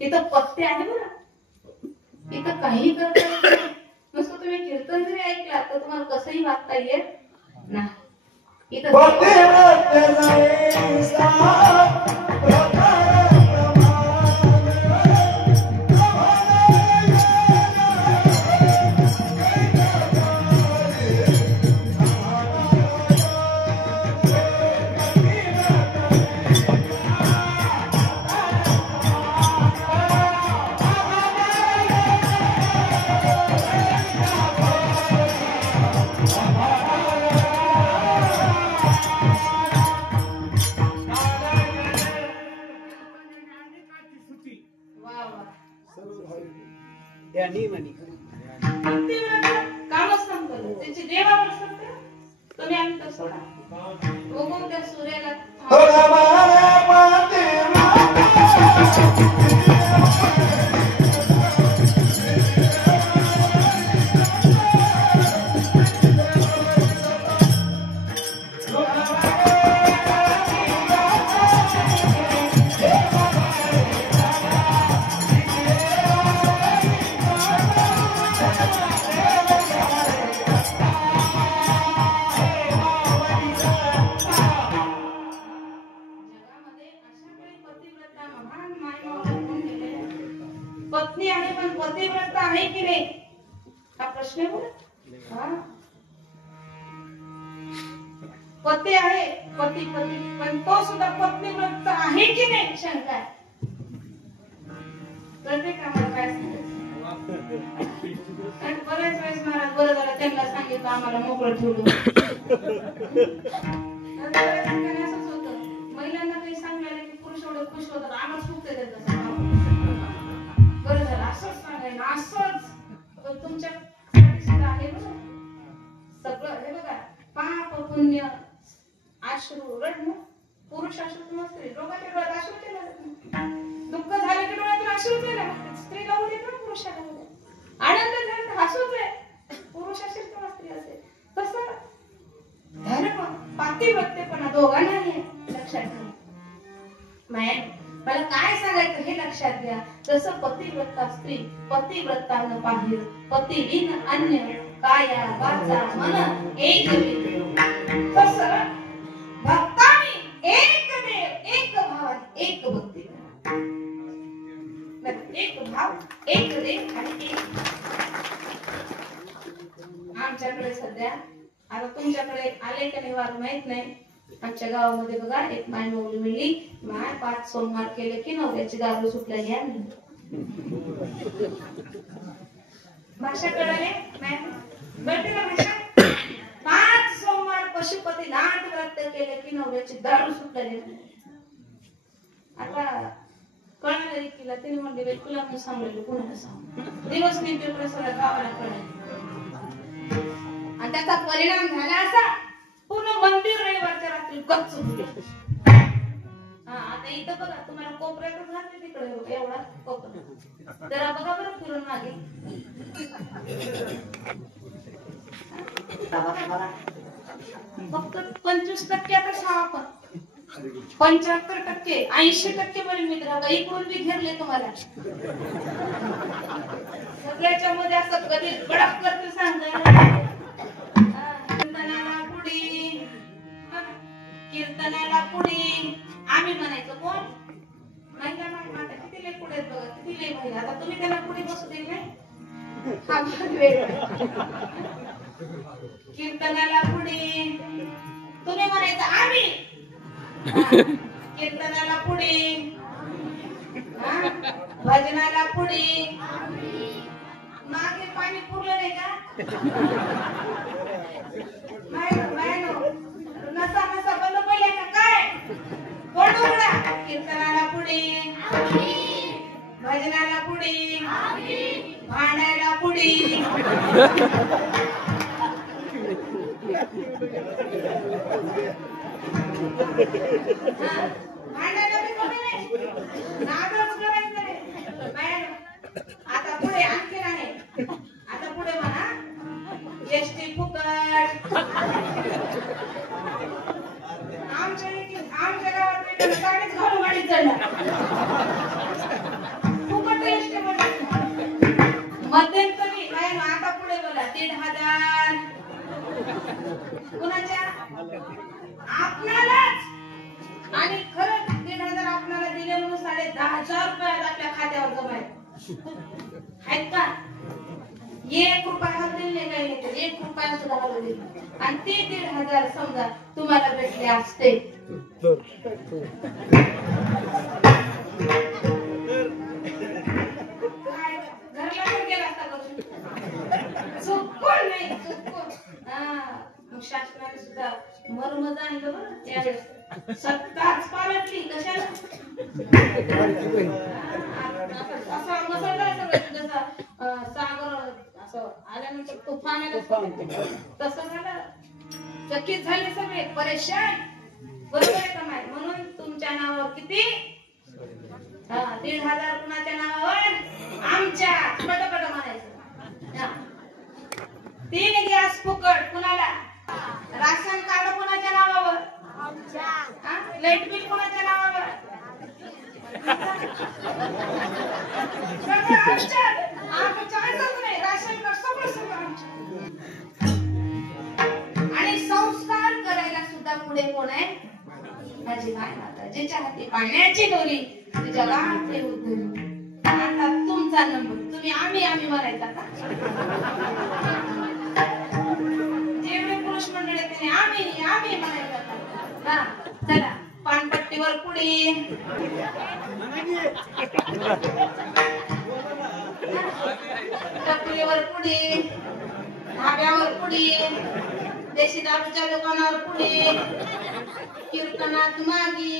इथं पत्ते आहे बरं, इथं काही करता येत नाही. नुसतं तुम्ही कीर्तन जरी ऐकला तर तुम्हाला कसंही वागता येत नाही. इथं कामच संपलं. त्यांची देवावर सत्य तुम्ही आमचं सोडा. उगवून त्या सूर्याला पत्नी आहे पण पतिव्रता आहे की नाही हा प्रश्न आहे बरं. पती आहे पती पती पण तो सुद्धा पत्नीव्रता आहे की नाही शंका आहे. प्रत्येक आम्हाला काय सांगायचं बऱ्याच वेळेस महाराज बरं झालं त्यांना सांगितलं आम्हाला मोकळं ठेवलं. असंच होतं महिलांना काही सांगायला की पुरुष एवढं खुश होतात आम्हाला सुख देतात. बरं झालं असंच सांगायला असंच तुमच्या सुद्धा आहे बघ सगळं हे बघा पाप पुण्य अश्रू रडणं पुरुष अश्रू किंवा स्त्री दोघांच्या डोळ्यात अश्रू केला दुःख झालं की डोळ्यातून अश्रू केला स्त्रीला होते किंवा पुरुषाला होते आनंद झाला तर हसूच आहे पुरुष असेल किंवा स्त्री असेल तसं धर्म पातिव्रत्यपणा दोघांनाही लक्षात ठेवा. मला काय सांगायचं हे लक्षात घ्या. जसं पतिव्रता स्त्री पतिव्रता न बाहेर पतिविन अन्य काया वाचा मन एक तसं भक्तांनी एक देव एक भाव एक भक्ती एक भाव एक देव आणि एक. आमच्याकडे सध्या आता तुमच्याकडे आले का नाही वार माहित नाही. आमच्या गावामध्ये बघा एक माय मौली मिळली माय 5 सोमवार केले की नवऱ्याची दारू सुटल्या घ्या भाषा कळाले बघते ना भाषा 5 सोमवार पशुपती नाट व्रत केले की नवऱ्याची दारू सुटल्या. आता कळालं एकीला तिने म्हणले तुला मी सांगितलं कुणाला सांग दिवस नेमके सगळ्या गावाला कळले आणि त्याचा परिणाम झाला असा पूर्ण मंदिर रविवारच्या रात्री गच्च होते. आता इथं बघा तुम्हाला कोपऱ्यातच घातले तिकडे एवढा कोपरा जरा बघा बरं फिरून मागे फक्त 25% आता आपण 75% 80% मध्ये मित्र इकडून बी घेरले तुम्हाला सगळ्याच्या मध्ये असं कधी बडक करते सांगता कीर्तनाला पुढे आम्ही म्हणायचो कोण महिला माता किती लय पुढे बघा किती लय महिला. आता तुम्ही त्याला पुढे बसू देईल नाही कीर्तनाला पुढे तुम्ही म्हणायचं आम्ही कीर्तनाला पुढे भजनाला पुढे मागे पाणी पुरलं नाही का नसा नसा बंद पडल्या का काय कीर्तनाला पुढे भजनाला पुढे भांडायला पुढे भांडायला बी कमी नाही नादच करायचं नाही. आता पुढे आणखी आहे आता पुढे म्हणा एसटी फुकट आमच्या गावात गाडीच घालून गाडीत चढला रुपये आपल्या खात्यावर जमा आहेत का? 1 रुपया हलले नाही, काही नाही, 1 रुपया सुद्धा हलवले नाही. आणि ते 1,500 समजा तुम्हाला भेटले असते, घरला पण गेला असता करून. चुकून नाही, चुकून. मग शासनाने सुद्धा मर्म जाणलं बरं त्यावेळेस. सत्ताच पालटली कशाला? असं मसळलं सगळं, जसं सागर असं आल्यानंतर तुफान तसं झालं. चकित झाले सगळे, परेशान. बरोबर आहे का माहिती? म्हणून तुमच्या नावावर किती 1,500 कुणाच्या नावावर? आमच्या. पटपट म्हणायचं. 3 गॅस फुकट कुणाला? राशन कार्ड कोणाच्या नावावर? आमच्या. लाईट बिल कोणाच्या नावावर? सगळं आमच्या. आमच्या आजच नाही, राशन कार्ड सगळं सगळं आमच्या. आणि संस्कार करायला सुद्धा पुढे कोण आहे? माझी माय माता, जिच्या हाती पाण्याची दोरी, तुझ्या गाठी उधळली. आता तुमचा नंबर. तुम्ही आम्ही आम्ही म्हणायचा का? जेवढे पुरुष मंडळी त्यांनी आम्ही आम्ही म्हणायचा का? हा, चला पानपट्टीवर पुढे, टपरीवर पुढे, धाब्यावर पुढे, देशी दारूच्या दुकानावर पुढे, कीर्तनात मागे.